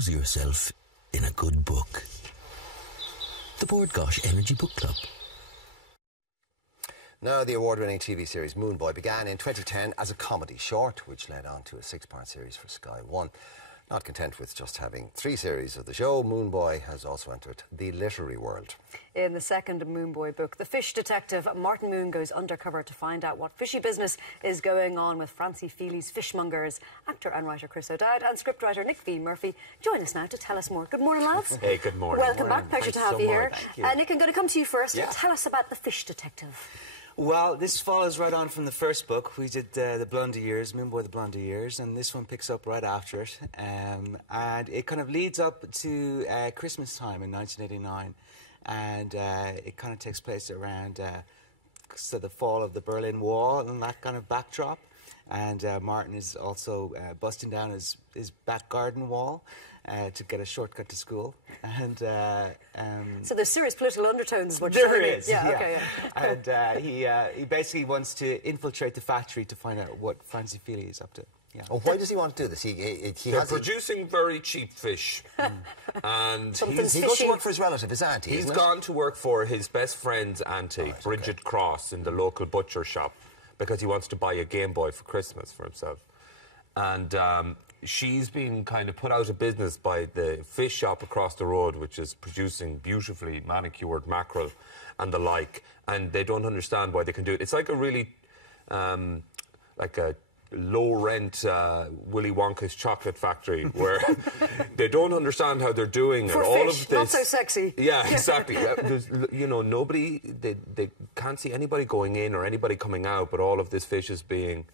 Lose yourself in a good book. The Board Gosh Energy Book Club. Now, the award-winning TV series Moon Boy began in 2010 as a comedy short, which led on to a 6-part series for Sky One. Not content with just having 3 series of the show, Moon Boy has also entered the literary world. In the second Moon Boy book, the fish detective Martin Moon goes undercover to find out what fishy business is going on with Francie Feely's fishmongers. Actor and writer Chris O'Dowd and scriptwriter Nick V. Murphy join us now to tell us more. Good morning, lads. Hey, good morning. Welcome back. Pleasure to have you here. Nick, I'm going to come to you first. Yeah. Tell us about the fish detective. Well, this follows right on from the first book. We did the Blunder Years, Moon Boy the Blunder Years, and this one picks up right after it. And it kind of leads up to Christmas time in 1989, and it kind of takes place around the fall of the Berlin Wall and that kind of backdrop. And Martin is also busting down his back garden wall to get a shortcut to school. And so there's serious political undertones is what you're saying. There is, yeah. Okay, yeah. And he basically wants to infiltrate the factory to find out what Francie Feely is up to. Yeah. Oh, why does he want to do this? They're producing very cheap fish. And he goes to work for his relative, his auntie, He's gone to work for his best friend's auntie, Bridget Cross, in the local butcher shop, because he wants to buy a Game Boy for Christmas for himself. And she's been kind of put out of business by the fish shop across the road, which is producing beautifully manicured mackerel and the like, and they don't understand why they can do it. It's like a really, like a low-rent Willy Wonka's chocolate factory where they don't understand how they're doing it. For all fish, of this, not so sexy. Yeah, exactly. There's, you know, nobody, they can't see anybody going in or anybody coming out, but all of this fish is being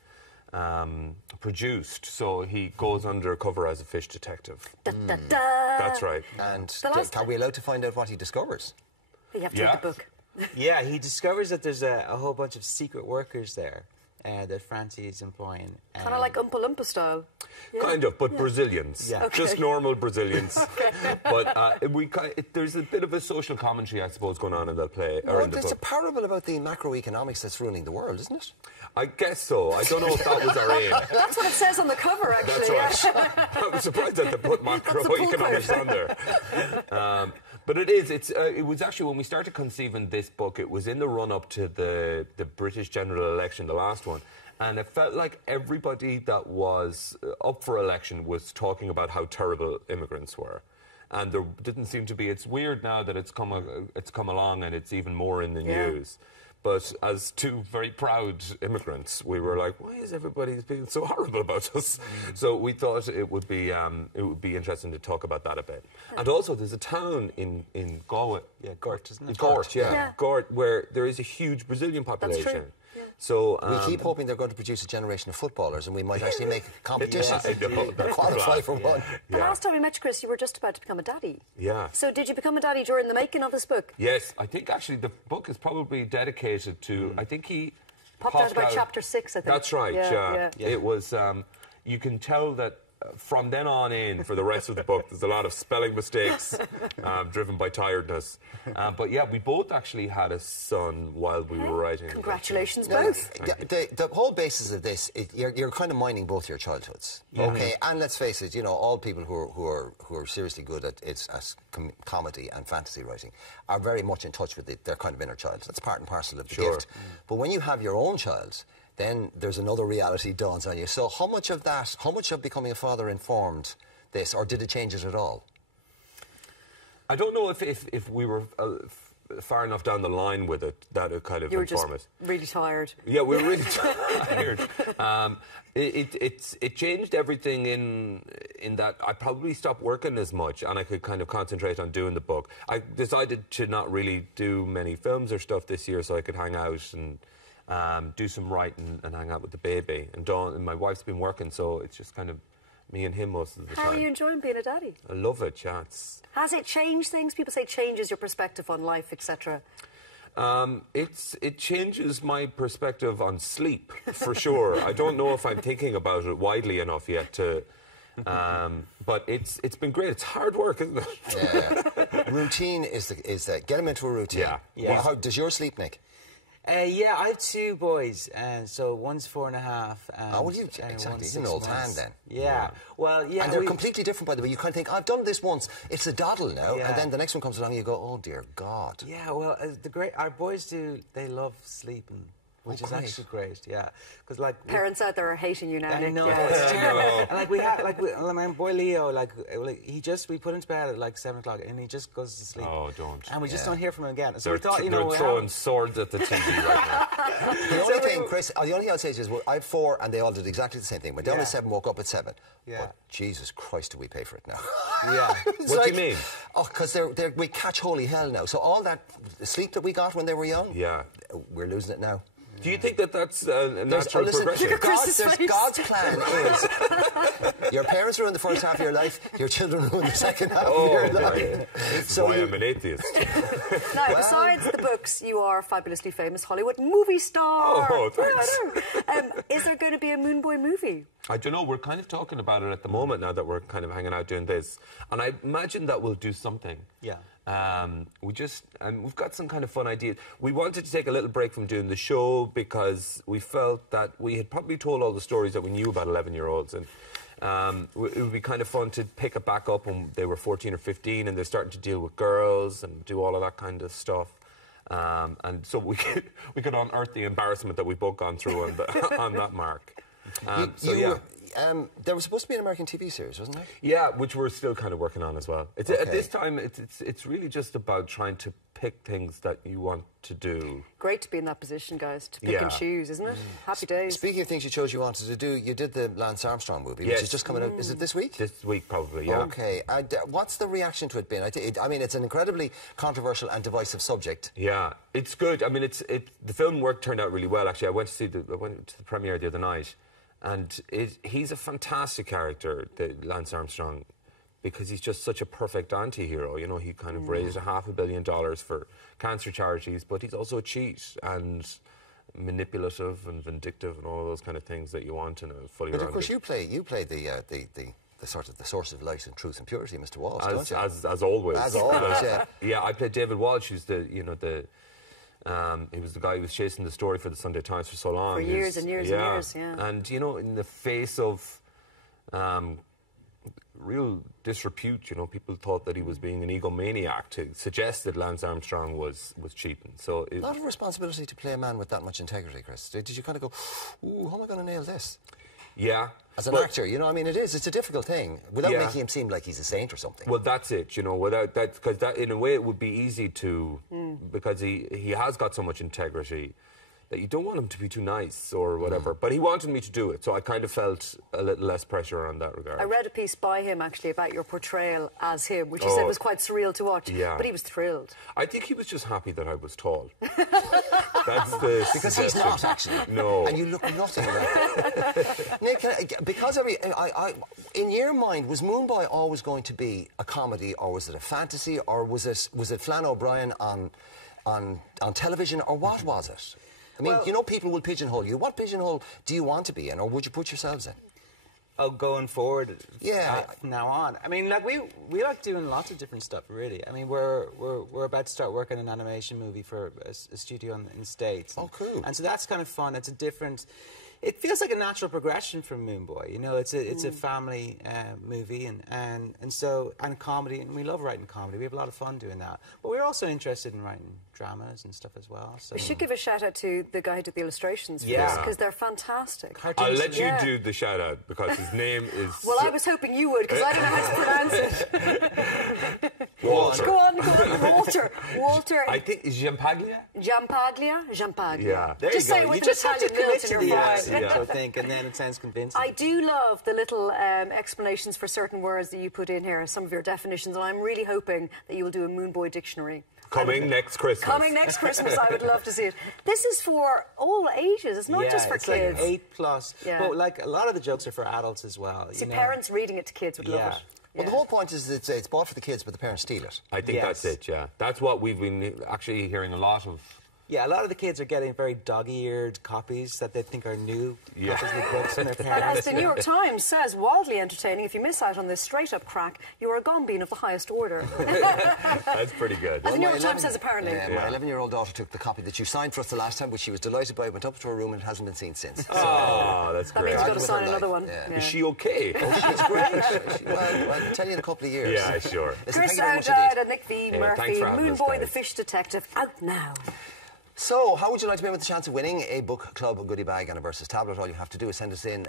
produced, so he goes undercover as a fish detective. Da, da, da. That's right. And are we allowed to find out what he discovers? You have to read the book. Yeah, he discovers that there's a whole bunch of secret workers there that Francie is employing. Kind of like Oompa Loompa style. Yeah. Kind of, but Brazilians. Yeah. Okay. Just normal Brazilians. But there's a bit of a social commentary, I suppose, going on in the play. Or in the it's book. a parable about the macroeconomics that's ruining the world, isn't it? I guess so. I don't know if that was our aim. That's what it says on the cover, actually. That's right. I was surprised that they put macroeconomics on there. But it is. It was actually, when we started conceiving this book, it was in the run-up to the British general election, the last one. And it felt like everybody that was up for election was talking about how terrible immigrants were. And there didn't seem to be... It's weird now that it's come along and it's even more in the news. But as 2 very proud immigrants, we were like, why is everybody being so horrible about us? So we thought it would be interesting to talk about that a bit. And also, there's a town in Galway. Yeah, Gort, isn't it? Gort, yeah. Gort, where there is a huge Brazilian population. That's true. Yeah. So we keep hoping they're going to produce a generation of footballers, and we might actually make a competition. Qualify for one. The last time we met you, Chris, you were just about to become a daddy. Yeah. So did you become a daddy during the making of this book? Yes, I think actually the book is probably dedicated to. I think he popped out about chapter 6. I think that's right. Yeah. It was. You can tell that. From then on in, for the rest of the book, there's a lot of spelling mistakes driven by tiredness. But yeah, we both actually had a son while we were writing. Congratulations, both. The whole basis of this, you're kind of mining both your childhoods, okay? And let's face it, you know, all people who are seriously good at comedy and fantasy writing are very much in touch with their kind of inner child. That's part and parcel of the gift. But when you have your own child, then there's another reality dawns on you. So how much of becoming a father informed this, or did it change it at all? I don't know if we were far enough down the line with it that it kind of You were informed just us. really tired. Yeah, we were really tired. It changed everything in that I probably stopped working as much and I could kind of concentrate on doing the book. I decided to not really do many films or stuff this year so I could hang out and do some writing and hang out with the baby. And my wife's been working, so it's just kind of me and him most of the time. How are you enjoying being a daddy? I love it, yeah. Has it changed things? People say it changes your perspective on life, etc. It changes my perspective on sleep, for sure. I don't know if I'm thinking about it widely enough yet to... but it's been great. It's hard work, isn't it? Yeah. Routine is get him into a routine. Yeah. Well, how does yours sleep, Nick? Yeah, I have 2 boys, and so one's 4.5. And, Oh, well, exactly. He's an old hand then. Yeah. Well, yeah. And they're completely different, by the way. You kind of think, I've done this once. It's a doddle now. Yeah. And then the next one comes along and you go, oh, dear God. Yeah, well, our boys they love sleeping, which is actually great, yeah. Because, like... Parents out there are hating you now, I Nick. know, Yeah. it's terrible. And my boy Leo, we put him to bed at like 7 o'clock, and he just goes to sleep. Oh, don't. And we just don't hear from him again. So They're, we thought, they're throwing swords at the TV right now. The only thing, Chris, the only thing I'll say is, I have 4, and they all did exactly the same thing. Went down at 7, woke up at 7. Yeah. But Jesus Christ, do we pay for it now? Yeah. What do you mean? Oh, because we catch holy hell now. So all that sleep that we got when they were young, Yeah. we're losing it now. Do you think that that's a natural progression? God's plan is your parents ruin the first half of your life, your children ruin the second half of your life. This is So why you- I'm an atheist. Now, besides the books, you are a fabulously famous Hollywood movie star. Oh, thanks. Yeah, I know. Is there going to be a Moon Boy movie? I don't know, we're kind of talking about it at the moment now that we're kind of hanging out doing this. And I imagine that we'll do something. Yeah. We've got some kind of fun ideas. We wanted to take a little break from doing the show because we felt that we had probably told all the stories that we knew about 11-year-olds, and it would be kind of fun to pick it back up when they were 14 or 15 and they're starting to deal with girls and do all of that kind of stuff. And so we could unearth the embarrassment that we've both gone through on that mark. There was supposed to be an American TV series, wasn't there? Yeah, which we're still kind of working on as well. At this time, it's really just about trying to pick things that you want to do. Great to be in that position, guys, to pick and choose, isn't it? Happy days. Speaking of things you chose you wanted to do, you did the Lance Armstrong movie, which is just coming out. Is it this week? This week, probably, yeah. Okay. What's the reaction to it been? I mean, it's an incredibly controversial and divisive subject. Yeah, it's good. I mean, the film work turned out really well, actually. I went to the premiere the other night. And he's a fantastic character, Lance Armstrong, because he's just such a perfect anti-hero. You know, he kind of raised $500 million for cancer charities, but he's also a cheat and manipulative and vindictive and all those kind of things that you want in a fully rounded... But of course, you play the sort of the source of light and truth and purity, Mr. Walsh, don't you? As always. As always, yeah. Yeah, I played David Walsh, who's he was the guy who was chasing the story for the Sunday Times for so long. For years and years and years, yeah. And, you know, in the face of real disrepute, you know, people thought that he was being an egomaniac to suggest that Lance Armstrong was cheating. So a lot of responsibility to play a man with that much integrity, Chris. Did you kind of go, ooh, how am I going to nail this? Yeah. As an actor, you know, I mean, it's a difficult thing, without making him seem like he's a saint or something. Well, that's it, you know, without that, because that, in a way, it would be easy to, because he has got so much integrity that you don't want him to be too nice or whatever. But he wanted me to do it, so I kind of felt a little less pressure on that regard. I read a piece by him, actually, about your portrayal as him, which he said was quite surreal to watch. Yeah. But he was thrilled. I think he was just happy that I was tall. Because he's not, actually. No. And you look nothing like Nick, because in your mind, was Moonboy always going to be a comedy, or was it a fantasy, or was it Flann O'Brien on television, or what was it? I mean, you know, people will pigeonhole you. What pigeonhole do you want to be in, or would you put yourselves in? Oh, going forward, yeah, from now on. I mean, like we like doing lots of different stuff, really. I mean, we're about to start working on an animation movie for a studio in the States. Oh, cool! And so that's kind of fun. It's a different. It feels like a natural progression from Moonboy. You know, it's a family movie and comedy, and we love writing comedy. We have a lot of fun doing that. But we're also interested in writing dramas and stuff as well. So we should give a shout out to the guy who did the illustrations for this, because they're fantastic. I'll let you do the shout out because his name is... Well, I was hoping you would, because I don't know how to pronounce it. Walter. Go on, Walter. I think Giampaglia? Giampaglia. Yeah. There Just you say go. it with You just have to Italian commit lilt to in your the voice. accent, I think, and then it sounds convincing. I do love the little explanations for certain words that you put in here, some of your definitions, and I'm really hoping that you will do a Moonboy dictionary. Coming next Christmas. Coming next Christmas, I would love to see it. This is for all ages. It's not just for kids. Like 8+. Yeah. But like a lot of the jokes are for adults as well. See, parents reading it to kids would love it. Well, the whole point is it's bought for the kids, but the parents steal it. I think that's it, yeah. That's what we've been actually hearing a lot of Yeah, a lot of the kids are getting very dog-eared copies that they think are new copies of the books in their And parents. as the New York Times says, wildly entertaining. If you miss out on this straight-up crack, you are a gombeen of the highest order. That's pretty good. As the New York Times says, apparently. My 11-year-old daughter took the copy that you signed for us the last time, which she was delighted by, went up to her room and it hasn't been seen since. Oh, that's That great. means you've got to With sign her another life, one. yeah. Is she okay? She's great. Well, I'll tell you in a couple of years. Yeah, sure. Listen, Chris thank you very much O'Dowd indeed. and Nick V. Yeah, Murphy, thanks for having us, Moonboy the guys. Fish Detective, out now. So, how would you like to be with the chance of winning a book club goodie bag and a Versus tablet? All you have to do is send us in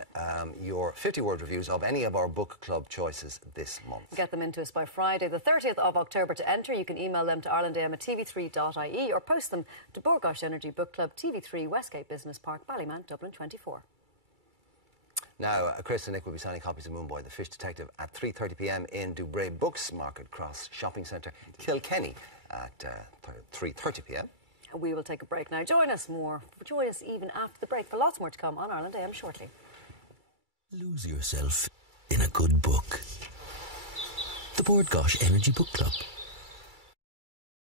your 50-word reviews of any of our book club choices this month. Get them into us by Friday, the 30th of October. To enter, you can email them to irelandam@tv3.ie or post them to Bord Gáis Energy Book Club, TV3, Westgate Business Park, Ballyman, Dublin 24. Now, Chris and Nick will be signing copies of Moonboy the Fish Detective at 3:30 p.m. in Dubray Books, Market Cross Shopping Centre, Kilkenny at 3:30 p.m. We will take a break now. Join us even after the break for lots more to come on Ireland AM shortly. Lose yourself in a good book. The Bord Gáis Energy Book Club.